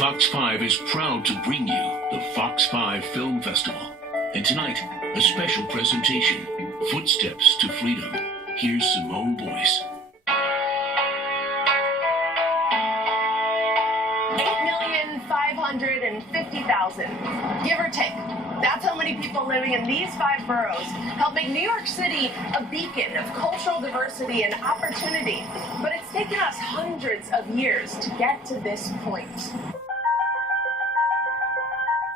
Fox 5 is proud to bring you the Fox 5 Film Festival. And tonight, a special presentation, Footsteps to Freedom. Here's Simone Boyce. 8,550,000, give or take. That's how many people living in these 5 boroughs help make New York City a beacon of cultural diversity and opportunity. But it's taken us hundreds of years to get to this point.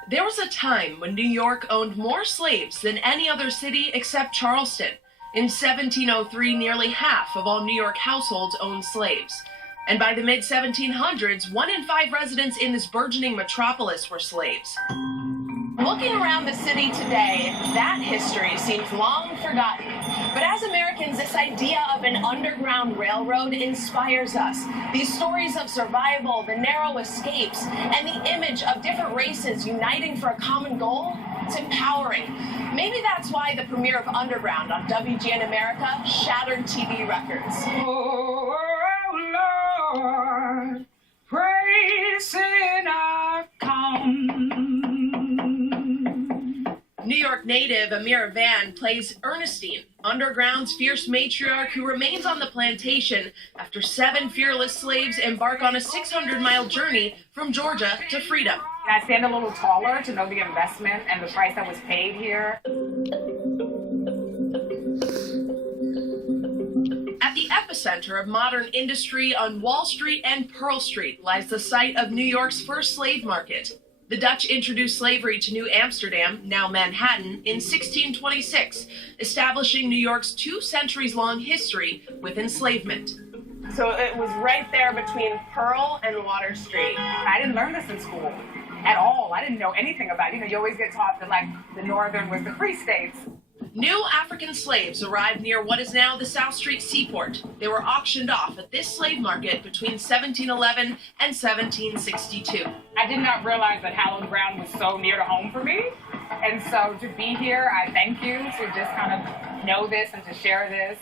There was a time when New York owned more slaves than any other city except Charleston. In 1703, nearly half of all New York households owned slaves. And by the mid-1700s, 1 in 5 residents in this burgeoning metropolis were slaves. Looking around the city today, that history seems long forgotten. But as Americans, this idea of an underground railroad inspires us. These stories of survival, the narrow escapes, and the image of different races uniting for a common goal, it's empowering. Maybe that's why the premiere of Underground on WGN America shattered TV records. Oh, Lord, praise in our come. New York native Amira Van plays Ernestine, Underground's fierce matriarch who remains on the plantation after 7 fearless slaves embark on a 600-mile journey from Georgia to freedom. I stand a little taller to know the investment and the price that was paid here. At the epicenter of modern industry on Wall Street and Pearl Street lies the site of New York's first slave market. The Dutch introduced slavery to New Amsterdam, now Manhattan, in 1626, establishing New York's 2 centuries-long history with enslavement. So it was right there between Pearl and Water Street. I didn't learn this in school at all. I didn't know anything about it. You always get taught that, like, the northern was the free states. New African slaves arrived near what is now the South Street Seaport. They were auctioned off at this slave market between 1711 and 1762. I did not realize that hallowed ground was so near to home for me. And so to be here, I thank you to just kind of know this and to share this.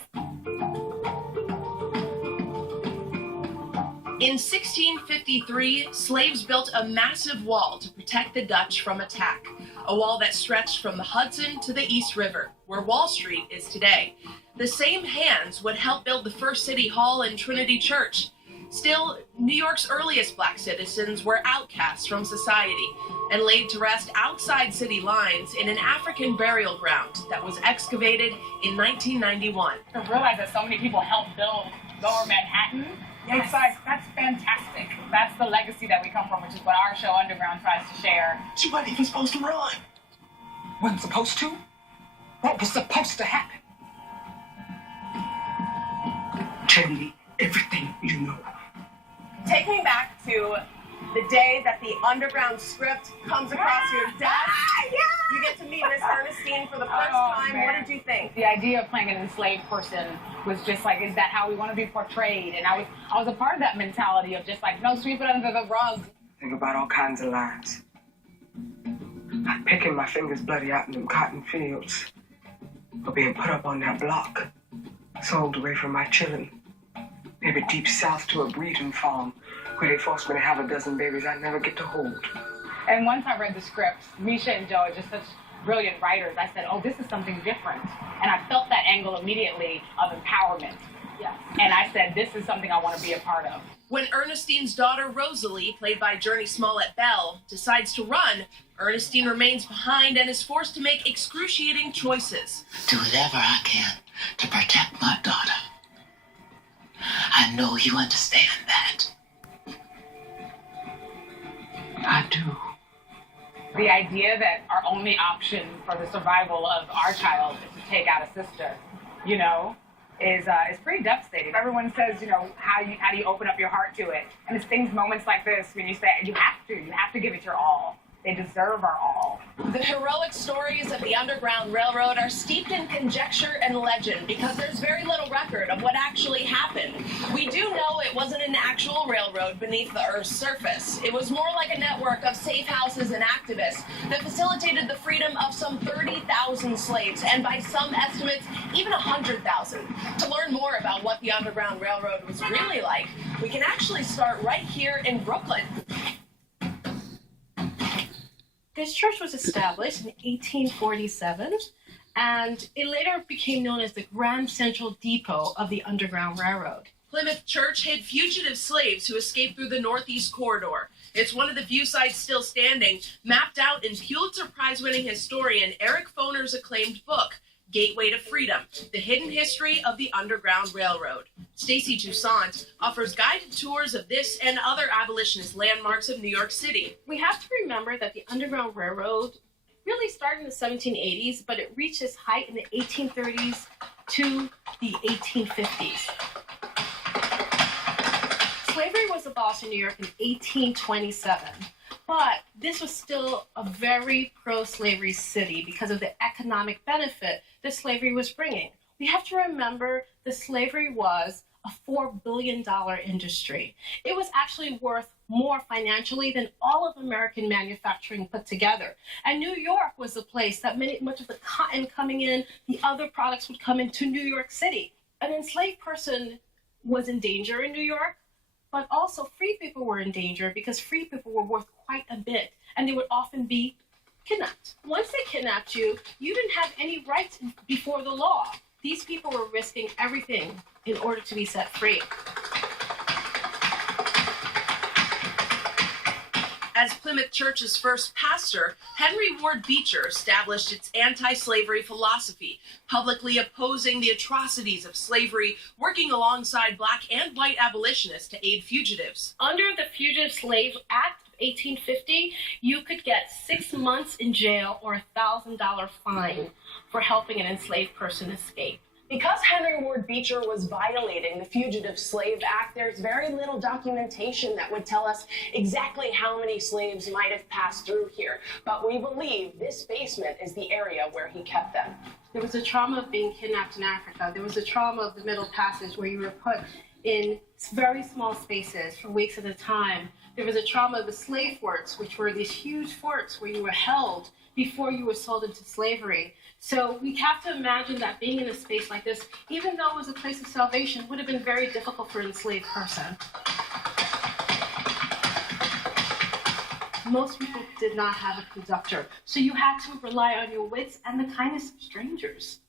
In 1653, slaves built a massive wall to protect the Dutch from attack, a wall that stretched from the Hudson to the East River, where Wall Street is today. The same hands would help build the first City Hall and Trinity Church. Still, New York's earliest black citizens were outcasts from society and laid to rest outside city lines in an African burial ground that was excavated in 1991. To realize that so many people helped build Lower Manhattan, yes. It's like, that's fantastic. That's the legacy that we come from, which is what our show Underground tries to share. She wasn't even supposed to run. Wasn't supposed to? What was supposed to happen? Tell me everything you know. Take me back to the day that the Underground script comes across your desk. You get to meet Miss Ernestine for the first time. Man. What did you think? The idea of playing an enslaved person was just like, is that how we want to be portrayed? And I was a part of that mentality of just like, no, sweep it under the rug. Think about all kinds of lines. Like picking my fingers bloody out in them cotton fields. Or being put up on that block. Sold away from my children. Maybe deep south to a breeding farm where they forced me to have a dozen babies I'd never get to hold. And once I read the script, Misha and Joe are just such brilliant writers. I said, oh, this is something different. And I felt that angle immediately of empowerment. Yes. And I said, this is something I want to be a part of. When Ernestine's daughter, Rosalie, played by Journey Smollett Bell, decides to run, Ernestine remains behind and is forced to make excruciating choices. Do whatever I can to protect my daughter. I know you understand that. I do. The idea that our only option for the survival of our child is to take out a sister, you know, is pretty devastating. Everyone says, you know, how do you open up your heart to it? And it's things, moments like this, when you say, you have to give it your all. They deserve our all. The heroic stories of the Underground Railroad are steeped in conjecture and legend because there's very little record of what actually happened. We do know it wasn't an actual railroad beneath the Earth's surface. It was more like a network of safe houses and activists that facilitated the freedom of some 30,000 slaves, and by some estimates, even 100,000. To learn more about what the Underground Railroad was really like, we can actually start right here in Brooklyn. His church was established in 1847, and it later became known as the Grand Central Depot of the Underground Railroad. Plymouth Church hid fugitive slaves who escaped through the Northeast Corridor. It's one of the few sites still standing, mapped out in Pulitzer Prize-winning historian Eric Foner's acclaimed book, Gateway to Freedom, The Hidden History of the Underground Railroad. Stacy Toussaint offers guided tours of this and other abolitionist landmarks of New York City. We have to remember that the Underground Railroad really started in the 1780s, but it reached its height in the 1830s to the 1850s. Slavery was abolished in New York in 1827, but this was still a very pro-slavery city because of the economic benefit that slavery was bringing. We have to remember that slavery was a $4 billion industry. It was actually worth more financially than all of American manufacturing put together. And New York was the place that much of the cotton coming in, the other products would come into New York City. An enslaved person was in danger in New York, but also free people were in danger because free people were worth quite a bit, and they would often be kidnapped. Once they kidnapped you, you didn't have any rights before the law. These people were risking everything in order to be set free. As Plymouth Church's first pastor, Henry Ward Beecher established its anti-slavery philosophy, publicly opposing the atrocities of slavery, working alongside black and white abolitionists to aid fugitives. Under the Fugitive Slave Act of 1850, you could get 6 months in jail or a $1,000 fine for helping an enslaved person escape. Because Henry Ward Beecher was violating the Fugitive Slave Act, there's very little documentation that would tell us exactly how many slaves might have passed through here. But we believe this basement is the area where he kept them. There was a trauma of being kidnapped in Africa. There was a trauma of the Middle Passage where you were put in very small spaces for weeks at a time. There was a trauma of the slave forts, which were these huge forts where you were held before you were sold into slavery. So we have to imagine that being in a space like this, even though it was a place of salvation, would have been very difficult for an enslaved person. Most people did not have a conductor, so you had to rely on your wits and the kindness of strangers.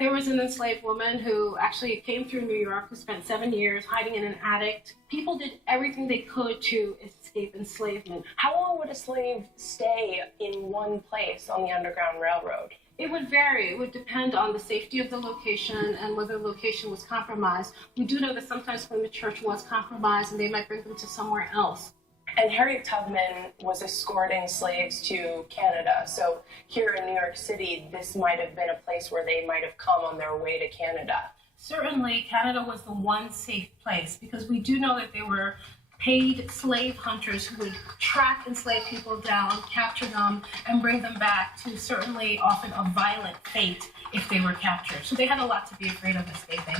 There was an enslaved woman who actually came through New York who spent 7 years hiding in an attic. People did everything they could to escape enslavement. How long would a slave stay in one place on the Underground Railroad? It would vary. It would depend on the safety of the location and whether the location was compromised. We do know that sometimes when the church was compromised and they might bring them to somewhere else. And Harriet Tubman was escorting slaves to Canada. So here in New York City, this might have been a place where they might have come on their way to Canada. Certainly, Canada was the one safe place because we do know that there were paid slave hunters who would track enslaved people down, capture them, and bring them back to certainly often a violent fate if they were captured. So they had a lot to be afraid of escaping.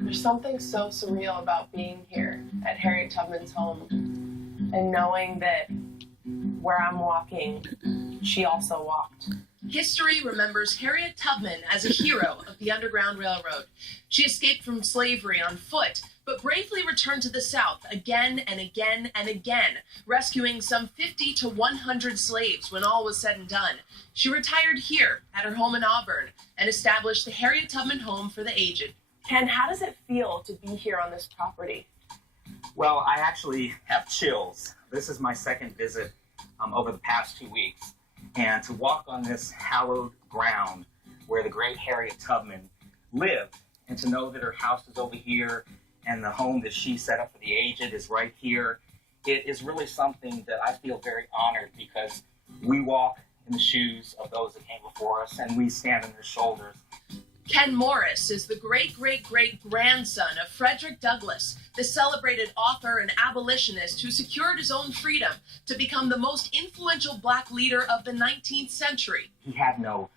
There's something so surreal about being here at Harriet Tubman's home and knowing that where I'm walking, she also walked. History remembers Harriet Tubman as a hero of the Underground Railroad. She escaped from slavery on foot, but bravely returned to the South again and again and again, rescuing some 50 to 100 slaves when all was said and done. She retired here at her home in Auburn and established the Harriet Tubman Home for the Aged. Ken, how does it feel to be here on this property? Well, I actually have chills. This is my second visit over the past 2 weeks. And to walk on this hallowed ground where the great Harriet Tubman lived, and to know that her house is over here and the home that she set up for the aged is right here, it is really something that I feel very honored because we walk in the shoes of those that came before us and we stand on their shoulders. Ken Morris is the great-great-great-grandson of Frederick Douglass, the celebrated author and abolitionist who secured his own freedom to become the most influential black leader of the 19th century. He had no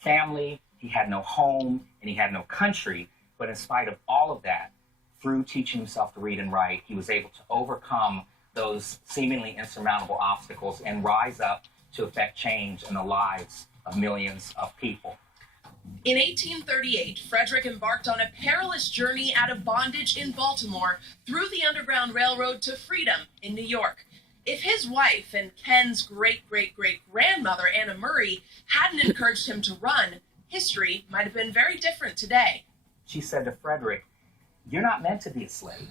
family, he had no home, and he had no country, but in spite of all of that, through teaching himself to read and write, he was able to overcome those seemingly insurmountable obstacles and rise up to effect change in the lives of millions of people. In 1838, Frederick embarked on a perilous journey out of bondage in Baltimore through the Underground Railroad to freedom in New York. If his wife and Ken's great-great-great-grandmother, Anna Murray, hadn't encouraged him to run, history might have been very different today. She said to Frederick, "You're not meant to be a slave."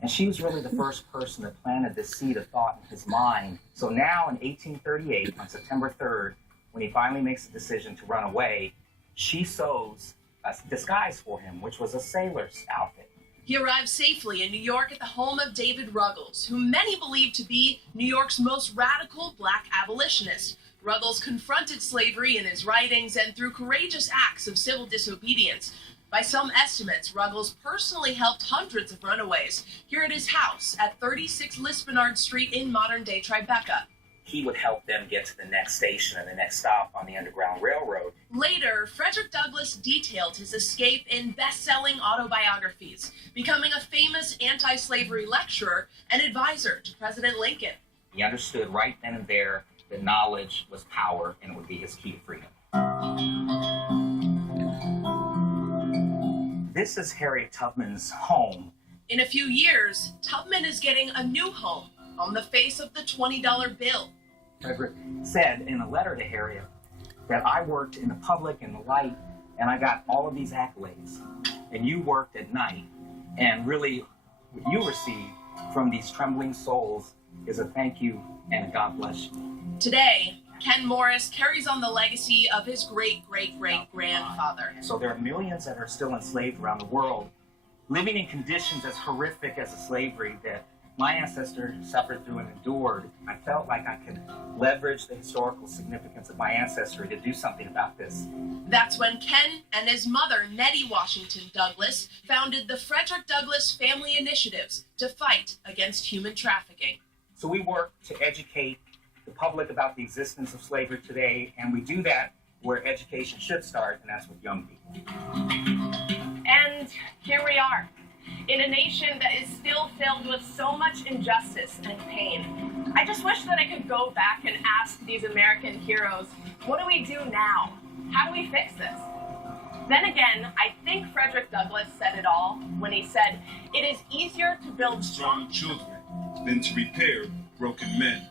And she was really the first person that planted this seed of thought in his mind. So now in 1838, on September 3rd, when he finally makes a decision to run away, she sews a disguise for him, which was a sailor's outfit. He arrived safely in New York at the home of David Ruggles, whom many believe to be New York's most radical black abolitionist. Ruggles confronted slavery in his writings and through courageous acts of civil disobedience. By some estimates, Ruggles personally helped hundreds of runaways here at his house at 36 Lispenard Street in modern-day Tribeca. He would help them get to the next station and the next stop on the Underground Railroad. Later, Frederick Douglass detailed his escape in best-selling autobiographies, becoming a famous anti-slavery lecturer and advisor to President Lincoln. He understood right then and there that knowledge was power and it would be his key to freedom. This is Harriet Tubman's home. In a few years, Tubman is getting a new home on the face of the $20 bill. Frederick said in a letter to Harriet that I worked in the public and the light, and I got all of these accolades. And you worked at night, and really what you received from these trembling souls is a thank you and a God bless you. Today, Ken Morris carries on the legacy of his great-great-great-grandfather. So there are millions that are still enslaved around the world, living in conditions as horrific as the slavery that my ancestors suffered through and endured. I felt like I could leverage the historical significance of my ancestry to do something about this. That's when Ken and his mother, Nettie Washington Douglass, founded the Frederick Douglass Family Initiatives to fight against human trafficking. So we work to educate the public about the existence of slavery today, and we do that where education should start, and that's with young people. And here we are, in a nation that is still filled with so much injustice and pain. I just wish that I could go back and ask these American heroes, what do we do now? How do we fix this? Then again, I think Frederick Douglass said it all when he said, it is easier to build strong children than to repair broken men.